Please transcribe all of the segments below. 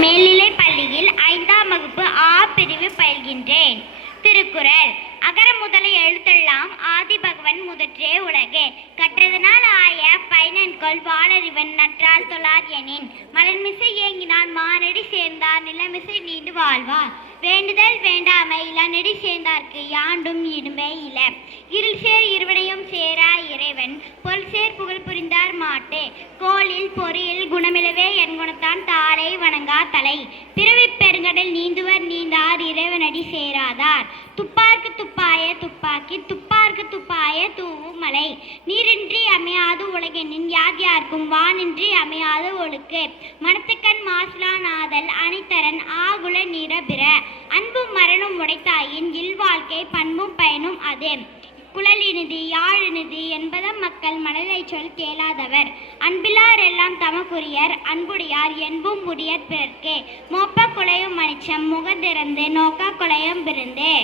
மேல்நிலைப் பள்ளியில் 5ஆம் வகுப்பு ஆ பிரிவு பயில்கின்றேன். திருக்குறள். அகர முதல எழுத்தெல்லாம் ஆதி பகவன் முதற்றே உலகே, கற்றதனால் ஆய பயனன்கொள் வாளறிவன் நற்றால் தொழார் எனின், மலர்மிசை ஏங்கினான் மானடி சேர்ந்தார் நிலமிசை நீண்டு வாழ்வார், வேண்டுதல் வேண்டாமை இளநெடி சேர்ந்தார்க்கு யாண்டும் இடும்பை இல, இருள் சேர் இருவனையும் சேரா இறைவன் பொருள் சேர் புகழ் புரிந்தார் மாட்டே, கோளில் பொறியில் குணமிலவே என் குணத்தான் தாளை வணங்கா தலை, பிறவிப் பெருங்கடல் நீந்துவர் நீந்தார் இறைவனடி சேராதார், துப்பார்க்கு துப்பாய துப்பாக்கி துப்பார்க்கு துப்பாய தூவும் மலை, நீரின்றி அமையாது உலகெனின் யார்க்கும் வானின்றி அமையாது ஒழுக்கு, மனத்துக்கண் மாசுலா நாதல் அணித்தரன் ஆகுல நிரபிற, அன்பும் மரணம் உடைத்தாயின் இல்வாழ்க்கை பண்பும் பயனும் அதே, குழலினிது யாழினிது என்பதம் மக்கள் மனதை சொல் கேளாதவர், அன்பிலார் எல்லாம் தமக்குரியர் அன்புடையார் என்பும் உடையர் பிறர்க்கே, மோப்ப குலையும் மனிச்சம் முகந்திறந்து நோக்க குலையும் பிறந்தே.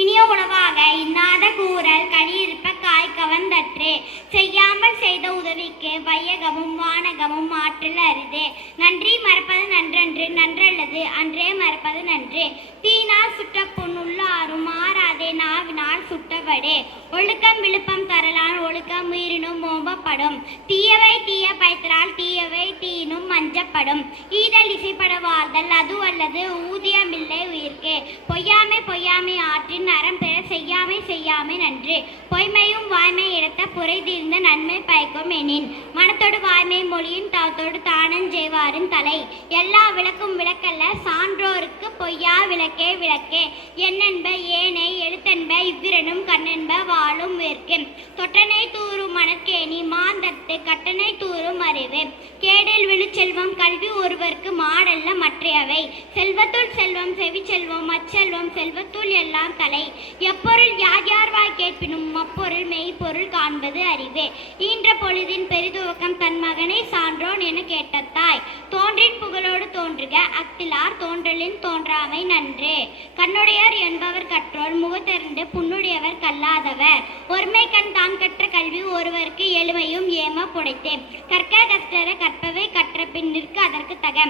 இனிய உணவாக இன்னாத கூறல் கனியிருப்ப காய் கவர்ந்தற்றே, செய்யாமல் செய்த உதவிக்கு வையகமும் வானகமும் ஆற்றல் அரிதே, நன்றி மறப்பது நன்றன்று நன்றல்லது அன்றே மறப்பது நன்றே, தீனால் சுட்ட பொன் உள்ளாரும் மாறாதே நாவினால் சுட்டபடே, ஒழுக்கம் விழுப்பம் தரலான் ஒழுக்கம் உயிரினும் ஓம்பப்படும், தீயவை தீய பயத்தலால் தீயவை தீயினும் மஞ்சப்படும், ஈதல் இசைப்பட வாழ்தல் அது அல்லது ஊதியமில்லை உயிர்க்கே, பொய்யாமை பொய்யாமை ஆற்றின் அறம் பெற செய்யாமை செய்யாமை நன்று, பொய்மையும் வாய்மை இடத்த புரை தீர்ந்த நன்மை பயக்கும் எனின், மனத்தோடு வாய்மை மொழியின் தாத்தோடு தானஞ்செய்வாரின் தலை, எல்லா விளக்கும் விளக்கல்ல சான்றோருக்கு பொய்யா விளக்கே விளக்கே, என்னென்ப ஏனை எழுத்தென்ப இவ்விரனும் கண்ணென்ப வாழும் வேர்க்கு, தொட்டனை தூரும் மணற்கேணி மாந்தர்த்து கட்டணை தூரும் அறிவு, கேடில் விழுச்செல்வம் கல்வி ஒருவருக்கு மாடல்ல மற்றையவை, செல்வத்துள் செல்வம் செவி செல்வம் அச்செல்வம் செல்வத்துள் எல்லாம் தலை, எப்பொருள் யார் யார்வாய் கேட்பினும் அப்பொருள் மெய்ப்பொருள் காண்பது அறிவே, ஈன்ற பொழுதின் பெரிதுவக்கம் தன் மகனை சான்றோன் என கேட்ட தாய், தோன்றின் புகழோடு தோன்றுக அக்திலார் தோன்றலின் தோன்றாமை நன்றே, கண்ணுடையர் என்பவர் கற்றோர் முகத்தெறிந்து புண்ணுடையவர் கல்லாதவர், ஒருமை கண் தான் கற்ற கல்வி ஒருவருக்கு எளிமையும் ஏம புடைத்தே, கற்க கற்றற கற்பவை கற்ற பின் நிற்க அதற்கு தக,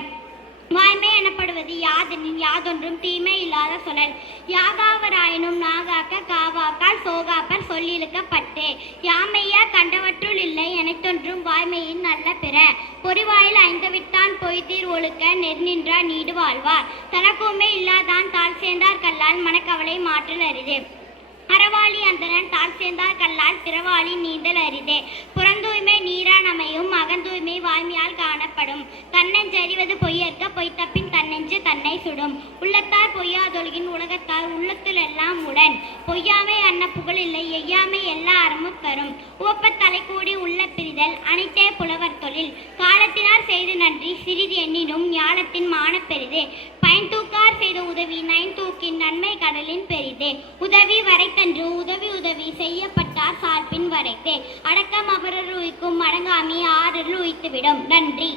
வாய்மை எனப்படுவது யாதெனின் யாதொன்றும் தீமை இல்லாத சொல்லல், யாகாவராயினும் நாகாக்க காவாக்கால் சோகாப்பர் சொல்லிழுக்கப்பட்டே, யாமையா கண்டவற்றுள் இல்லை எனத்தொன்றும் வாய்மையின் நல்ல பிற, பொறிவாயில் ஐந்தவிட்டான் பொய்தீர் ஒழுக்க நெர்நின்றார் நீடு வாழ்வார், தனக்குமே இல்லாதான் தாழ் சேர்ந்தார் கல்லால் மனக்கவலை மாற்றல் அரிது, அறவாளி அந்தனன் தாழ் சேர்ந்தார் கல்லால் பிறவாளி நீந்தல் அரிதே, புறந்தூய்மை நீரான் அமையும் அகந்தூய்மை வாய்மையால் காணப்படும், தன்னெஞ்சறிவது பொய்யற்க பொய்த்தப்பின் தன்னெஞ்சு தன்னை சுடும், உள்ளத்தார் பொய்யாதொழுகின் உலகத்தார் உள்ளத்தில் எல்லாம் உடன், பொய்யாமை அன்ன புகழ் இல்லை எய்யாமை எல்லா அறமும் தரும், உவப்பத் தலைக்கூடி உள்ள பிரிதல் அனைத்தே புலவர் தொழில், காலத்தினார் செய்து நன்றி சிறிது எண்ணினும் ஞானத்தின் மான பெரிதே, பயன் தூக்கார் செய்த உதவி நயன் தூக்கின் நன்மை கடலின் பெரிதே, உதவி வரைத்தன்று உதவி உதவி செய்யப்பட்டார் சார்பின் வரைத்தே, அடக்கம் அமரர் உயிக்கும் அடங்காமி ஆறல் உய்த்துவிடும். நன்றி.